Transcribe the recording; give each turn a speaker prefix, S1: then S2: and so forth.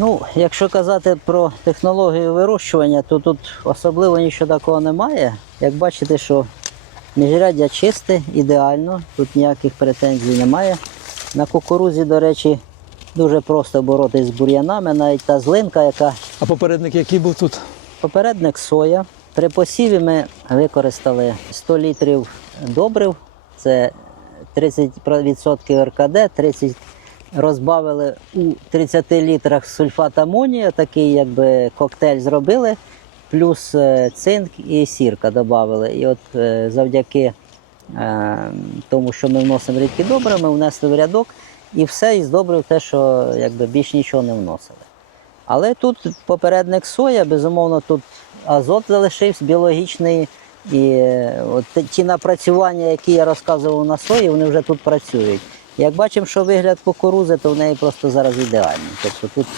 S1: Ну, якщо казати про технологію вирощування, то тут особливо нічого такого немає. Як бачите, що міжряддя чисте, ідеально, тут ніяких претензій немає. На кукурузі, до речі, дуже просто боротись з бур'янами, навіть та злинка, яка
S2: А попередник який був тут?
S1: Попередник соя. При посіві ми використали 100 літрів добрив, це 30% РКД, 30 розбавили у 30 літрах сульфат амонію, такий якби коктейль зробили, плюс е, цинк і сірка додали. І от е, завдяки е, тому, що ми вносимо рідкі добрива, ми внесли в рядок і все із добрив те, що якби більш нічого не вносили. Але тут попередник соя, безумовно, тут азот залишився біологічний. І от ті напрацювання, які я розказував на сої, вони вже тут працюють. Як бачимо, що вигляд кукурузи, то в неї просто зараз ідеальний. Тобто тут